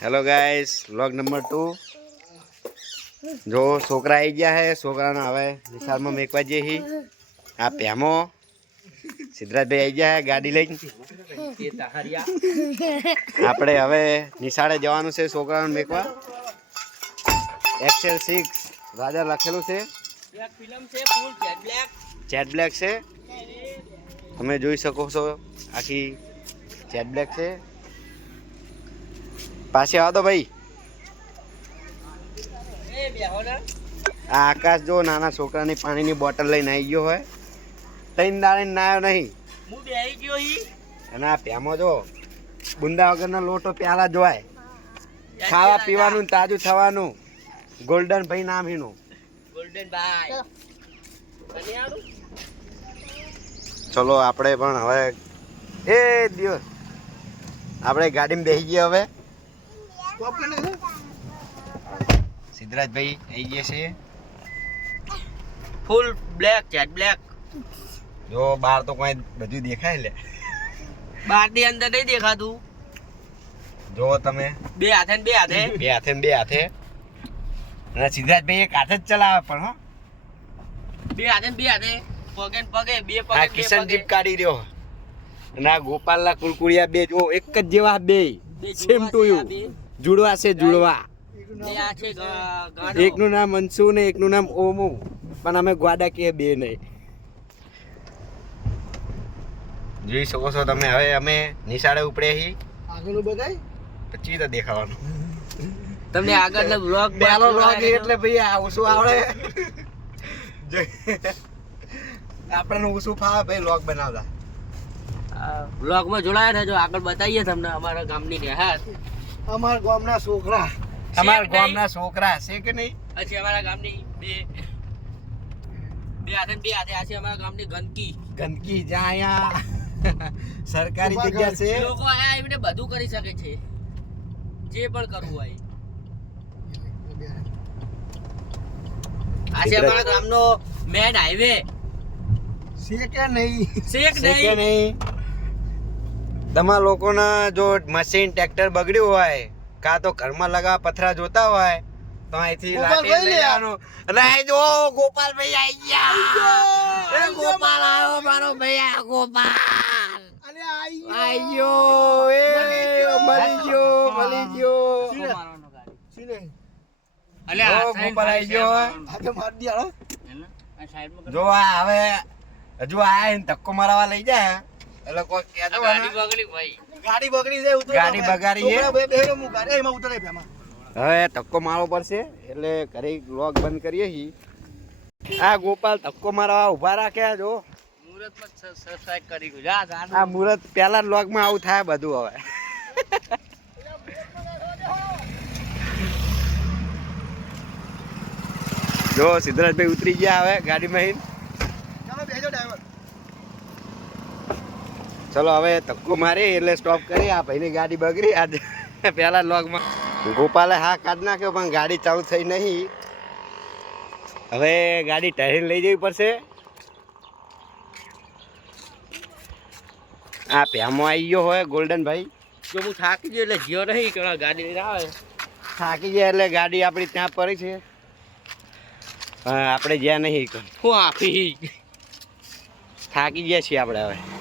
hello guys vlog number 2 जो छोकरा आई गया है छोकरा ना हवे निशाल में मेकवा जे ही आ प्यामो सिद्धराज भाई आई गया है गाड़ी લઈને આપણે હવે નિશાળે જવાનું છે છોકરાને મેકવા એક્સેલ 6 રાજા લખેલું છે એક ફિલ્મ છે ફૂલ જેટ બ્લેક છે તમે જોઈ શકો છો આખી જેટ બ્લેક છે पासे आओ तो भाई आ आकाश जो नाना छोकरा ने पानी की बोतल लईने आई गयो है 3 दाड़े नायो नहीं मु बेही गयो ही ना प्यामो जो बुंदा वगरनो लोटो प्याला जोय खावा पीवानुं ताजू थवानुं गोल्डन भाई नाम हीनु गोल्डन भाई बने आडू चलो આપણે પણ હવે એ દિવસ આપણે ગાડીમાં બેહી ગયા હવે સિદ્ધરાજ ભાઈ આવી ગયા છે ફૂલ બ્લેક જેટ બ્લેક જો બહાર તો કોઈ બધું દેખાય લે બહાર ની અંદર નહીં દેખાતું જો તમે બે હાથે અને સિદ્ધરાજ ભાઈ એક હાથે જ ચલાવે પણ હો બે હાથે પગે બે પગે કિશન જીપ કાઢી રહ્યો ના ગોપાલના કુલકુડિયા બે જો એક જ જેવા બે સેમ ટુ યુ जुड़वा से जुड़वा एक नु नाम अंशु ने एक नु नाम ओमू पण हमें ग्वाडा के बे नहीं જોઈ શકો છો તમે હવે અમે નિશાળે ઉપડે હી આગળનું બગાય પછી તો દેખાવાનું તમને આગળનો વ્લોગ પહેલો વ્લોગ એટલે ભઈ આ ઓછું આવડે આપણને ઓછું ફાવે ભઈ વ્લોગ બનાવતા વ્લોગ માં જોડાયા રહેજો આગળ બતાઈએ તમને અમારા ગામની નિહાર અમારા ગામના છોકરા છે કે નહીં પછી અમારા ગામની બે હાથે આ છે અમારા ગામની ગંદકી જ્યાં અહીંયા સરકારી જગ્યા છે લોકો આયા આવીને બધું કરી શકે છે જે પણ કરવું હોય આ છે અમારા ગામનો મેન હાઈવે છે કે નહીં તમારા લોકોના જો મશીન ટ્રેક્ટર બગડ્યું હોય કા તો ઘરમાં લગા પથરા જોતા હોય તો અહીંથી લાટી લઈ આવવાનું અને જો ગોપાલભાઈ આવી ગયા એ ગોપાલ આવ્યો મારો ભૈયા ગોપાલ અરે આવી ગયો એ મળી ગયો અલે આ ગોપાલ આવી ગયો આજે માર દિયાળો જો આ હવે હજુ આ ધક્કો મારવા લઈ જાય એટલે કોઈ કહેતો ગાડી બગડી છે ગાડી બગાડી છે બેહરો મુ ગાડી એમાં ઉતરે પેમાં હવે ધક્કો મારવો પડશે એટલે ઘરે વ્લોગ બંધ કરીએ હી આ ગોપાલ ધક્કો મારવા ઊભા રાખ્યા જો મુરત માં સબસ્ક્રાઇબ કરી ગયો જા આ મુરત પહેલા વ્લોગ માં આવું થાય બધું હવે જો સિદ્ધરાજભાઈ ઉતરી ગયા હવે ગાડીમાં ચાલો બેજો ડ્રાઈવર चलो હવે ધક્કો મારી એટલે સ્ટોપ કરી આ ભાઈની ગાડી બગડી આ પહેલા લોગમાં ગોપાલે હા કાઢ નાખ્યો પણ ગાડી ચાલુ થઈ નહીં હવે ગાડી ટાયર લઈ જવી પડશે આ પ્યામો આવી ગયો હોય ગોલ્ડન ભાઈ જો હું થાકી ગયો એટલે જીઓ નહીં કે ગાડી લઈને આવે થાકી જાય એટલે ગાડી આપણી ત્યાં પડી છે આપણે જ્યાં નહીં શું આપી થાકી ગયા છીએ આપણે હવે